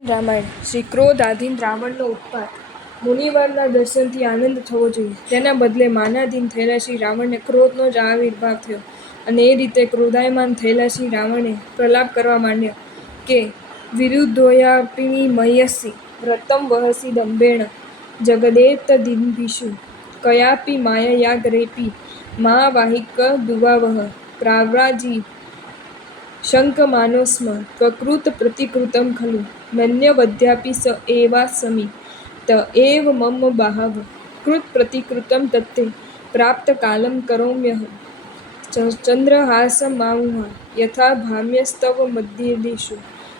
રામાયણ શ્રી ક્રોધાધીન રાવણનો ઉત્પાત. મુનિવરના દર્શનથી આનંદ થવો જોઈએ, તેના બદલે માનાધીન થયેલા શ્રી રાવણને ક્રોધનો જ આવિર્ભાવ થયો અને એ રીતે ક્રોધાયમાન થયેલા શ્રી રાવણે પ્રલાપ કરવા માંડ્યા કે વિરુદ્ધોયાપિ મયસી વ્રતમ વહસી દંભેણ જગદેતદિભીષુ કયાપિ માયયાગ્રેપી મા વાહિક દુવાવહ પ્રાવ્રાજી શંકમાનોસ્મ ત્વકૃત પ્રતિકૃતમ ખલુ નન્યવદ્યાપિ સ એવાસમિ ત એવ મમ બાહવ કૃત પ્રતિકૃતમ તત્તે પ્રાપ્તકાલં કરોમ્યહં ચંદ્રહાસમામુહા યથા ભામ્યસ્તવ મદ્યેષુ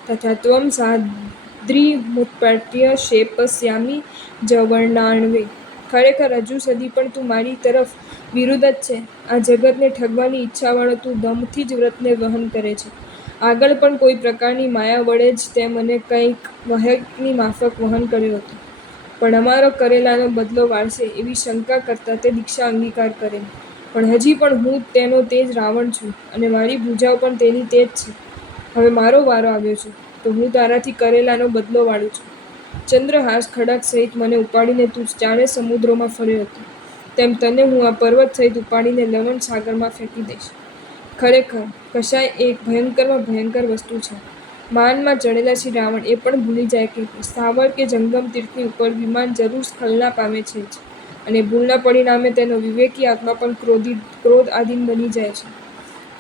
તથા ત્વં સાદ્રીમુત્પાટ્ય શેષયિષ્યામિ જવર્ણાણવે. ખરેખર હજુ સુધી પણ તું મારી તરફ વિરુદ્ધ જ છે. આ જગતને ઠગવાની ઈચ્છાવાળો તું દંભથી જ વ્રતને વહન કરે છે. આગળ પણ કોઈ પ્રકારની માયા વડે જ તે મને કંઈક વાહકની માફક વહન કર્યો હતો, પણ અમારો કરેલાનો બદલો વાળશે એવી શંકા કરતાં તે દીક્ષા અંગીકાર કરેલ. પણ હજી પણ હું તેનો તે જ રાવણ છું અને મારી ભુજાઓ પણ તેની તે જ છે. હવે મારો વારો આવ્યો છે તો હું તારાથી કરેલાનો બદલો વાળું છું. ચંદ્રહાસ ખડગ સહિત મને ઉપાડીને તું ચારે સમુદ્રોમાં ફર્યો હતો, તેમ તને હું આ પર્વત સહિત ઉપાડીને લવણ સાગરમાં ફેંકી દઈશ. ખરેખર કશાય એક ભયંકરમાં ભયંકર વસ્તુ છે. માનમાં ચડેલા શ્રી રાવણ એ પણ ભૂલી જાય કે સ્થાવર કે જંગમ તીર્થની ઉપર વિમાન જરૂર સ્ખલના પામે છે જ, અને ભૂલના પરિણામે તેનો વિવેકી આત્મા પણ ક્રોધાધીન બની જાય છે.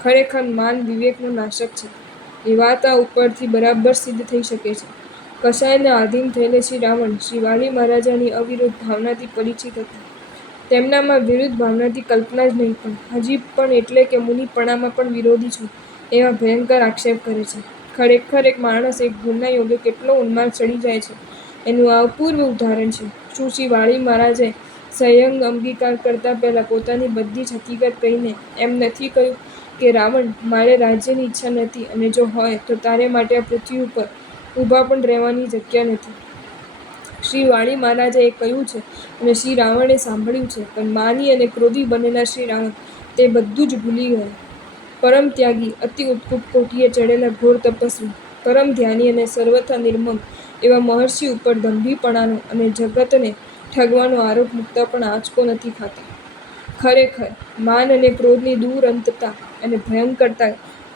ખરેખર માન વિવેકનો નાશક છે એ વાત આ ઉપરથી બરાબર સિદ્ધ થઈ શકે છે. કશાયને આધીન થયેલા શ્રી રાવણ શ્રી વાલી મહારાજાની અવિરુદ્ધ ભાવનાથી પરિચિત હતા. તેમનામાં વિરુદ્ધ ભાવનાની કલ્પના જ નહીં, પણ હજી પણ એટલે કે મુનિપણામાં પણ વિરોધી છું એવા ભયંકર આક્ષેપ કરે છે. ખરેખર એક માણસ એક ભૂલના યોગે કેટલો ઉન્માદ ચડી જાય છે એનું આ અપૂર્વ ઉદાહરણ છે. શું શ્રી વાળી મહારાજે સ્વયં અંગીકાર કરતાં પહેલાં પોતાની બધી જ હકીકત કહીને એમ નથી કહ્યું કે રાવણ, મારે રાજ્યની ઈચ્છા નથી, અને જો હોય તો તારે માટે આ પૃથ્વી ઉપર ઊભા પણ રહેવાની જગ્યા નથી. શ્રી વાળી મહારાજે એ કહ્યું છે અને શ્રી રાવણે સાંભળ્યું છે, પણ માની અને ક્રોધી બનેલા શ્રી રાવણ તે બધું જ ભૂલી ગયા. પરમ ત્યાગી, અતિ ઉત્કૃષ્ટ કોટીએ ચડેલા ઘોર તપસ્વી, પરમ ધ્યાની અને સર્વથા નિર્મમ એવા મહર્ષિ ઉપર દંભીપણાનો અને જગતને ઠગવાનો આરોપ મૂકતા પણ આંચકો નથી ખાતા. ખરેખર માન અને ક્રોધની દુરંતતા અને ભયંકરતા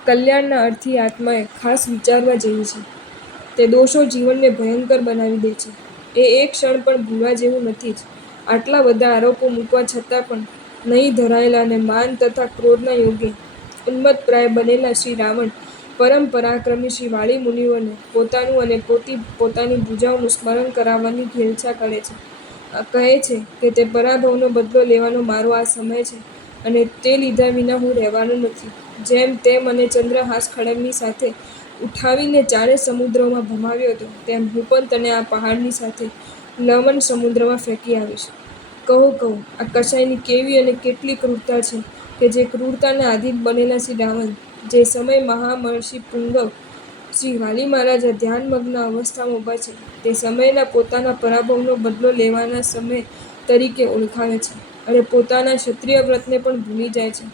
કલ્યાણના અર્થી આત્માએ ખાસ વિચારવા જેવી છે. તે દોષો જીવનને ભયંકર બનાવી દે છે એ એક ક્ષણ પણ ભૂલવા જેવું નથી જ. આટલા બધા આરોપો મૂકવા છતાં પણ નહીં ધરાયેલા અને માન તથા ક્રોધના યોગે ઉન્મત્તપ્રાય બનેલા શ્રી રાવણ પરમ પરાક્રમી શ્રી વાળી મુનિવરને પોતાનું અને પોતાની ભુજાઓનું સ્મરણ કરાવવાની ઘેલછા કરે છે. કહે છે કે તે પરાભવનો બદલો લેવાનો મારો આ સમય છે અને તે લીધા વિના હું રહેવાનો નથી. જેમ તે મને ચંદ્રહાસ ખડગની સાથે ઉઠાવીને ચારે સમુદ્રોમાં ભમાવ્યો હતો, તેમ હું પણ તને આ પહાડની સાથે લવણ સમુદ્રમાં ફેંકી આવીશ. કહો કહો, આ કશાયની કેવી અને કેટલી ક્રૂરતા છે કે જે ક્રૂરતાને આધીન બનેલા શ્રી રાવણ જે સમય મહામહર્ષિ પુંગવ શ્રી વાલી મહારાજા ધ્યાનમગ્ન અવસ્થામાં ઊભા છે તે સમયના પોતાના પરાભવનો બદલો લેવાના સમય તરીકે ઓળખાવે છે, અને પોતાના ક્ષત્રિય વ્રતને પણ ભૂલી જાય છે,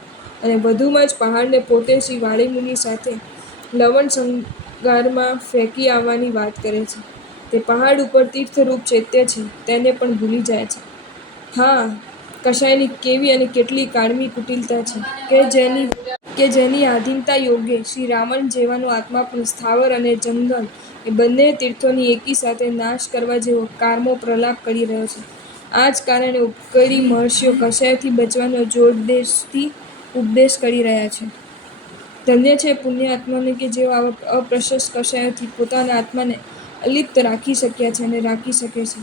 અને વધુમાં જ પહાડને પોતે શ્રી વાળી મુનિ સાથે લવણ સંગારમાં ફેંકી આવવાની વાત કરે છે. તે પહાડ ઉપર તીર્થરૂપ ચૈત્ય છે તેને પણ ભૂલી જાય છે. હા, કશાયની કેવી અને કેટલી કાળમી કુટિલતા છે કે જેની આધીનતા યોગે શ્રી રાવણ જેવાનો આત્મા પણ સ્થાવર અને જંગમ એ બંને તીર્થોની એકી સાથે નાશ કરવા જેવો કારમો પ્રલાપ કરી રહ્યો છે. આ જ કારણે ઉપકારી મહર્ષિઓ કશાયથી બચવાનો જોરદેશથી ઉપદેશ કરી રહ્યા છે. ધન્ય છે પુણ્ય આત્માને કે જેઓ આવા અપ્રશસ્ત કશાયોથી પોતાના આત્માને અલિપ્ત રાખી શક્યા છે અને રાખી શકે છે.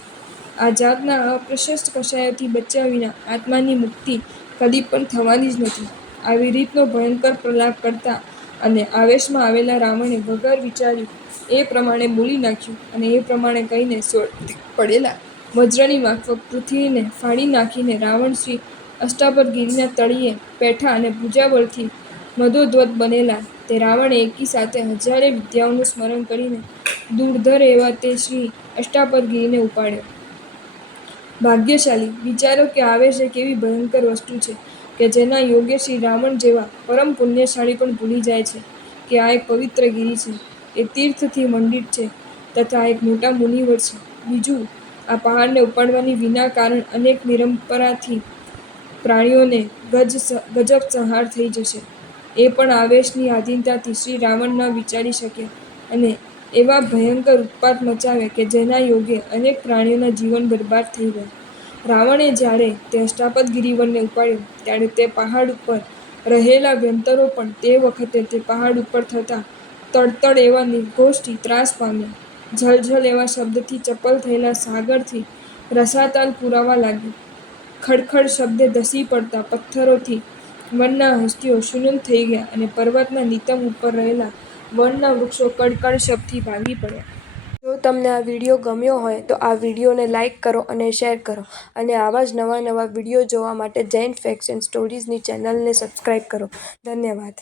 આ જાતના અપ્રશસ્ત કશાયોથી બચ્યા વિના આત્માની મુક્તિ કદી પણ થવાની જ નથી. આવી રીતનો ભયંકર પ્રલાપ કરતા અને આવેશમાં આવેલા રાવણે વગર વિચાર્યું એ પ્રમાણે બોલી નાખ્યું, અને એ પ્રમાણે કહીને સ્વર્ગથી પડેલા વજ્રની માફક પૃથ્વીને ફાડી નાખીને રાવણ શ્રી અષ્ટાપદગિરિના તળિયે બેઠા અને ભુજાબળથી મદોદ્ધત બનેલા તે રાવણે એકી સાથે હજારે વિદ્યાઓનું સ્મરણ કરીને ધૂળધર એવા તે શ્રી અષ્ટાપદગિરિને ઉપાડ્યો. ભાગ્યશાળી, વિચારો કે આવેશ એક એવી ભયંકર વસ્તુ છે કે જેના યોગે શ્રી રાવણ જેવા પરમ પુણ્યશાળી પણ ભૂલી જાય છે કે આ એક પવિત્ર ગિરિ છે, એ તીર્થથી મંડિત છે, તથા એક મોટા મુનિવર છે. બીજું, આ પહાડને ઉપાડવાની વિના કારણ અનેક નિરંપરાથી પ્રાણીઓને ગજબ સંહાર થઈ જશે. એ પણ આવેશની આધીનતાથી શ્રી રાવણ ન વિચારી શક્યા અને એવા ભયંકર ઉત્પાત મચાવ્યા કે જેના યોગે અનેક પ્રાણીઓના જીવન બરબાદ થઈ ગયા. રાવણે જ્યારે તે અષ્ટાપદ ગિરિવરને ઉપાડ્યો ત્યારે તે પહાડ ઉપર રહેલા વ્યંતરો પણ તે વખતે તે પહાડ ઉપર થતા તડતડ એવા નિર્ઘોષથી ત્રાસ પામ્યા. ઝલઝલ એવા શબ્દથી ચપલ થયેલા સાગરથી રસાતલ પુરાવા લાગ્યું. ખડખડ શબ્દે ધસી પડતા પથ્થરોથી વનના હસ્તીઓ શૂન્ન થઈ ગયા અને પર્વતના નિતંબ ઉપર રહેલા વનના વૃક્ષો કડકડ શબ્દથી ભાંગી પડ્યા. જો તમને આ વિડીયો ગમ્યો હોય તો આ વિડીયોને લાઈક કરો અને શેર કરો અને આવા જ નવા વિડીયો જોવા માટે જૈન ફેક્ટ્સ એન્ડ સ્ટોરીઝની ચેનલને સબસ્ક્રાઈબ કરો. ધન્યવાદ.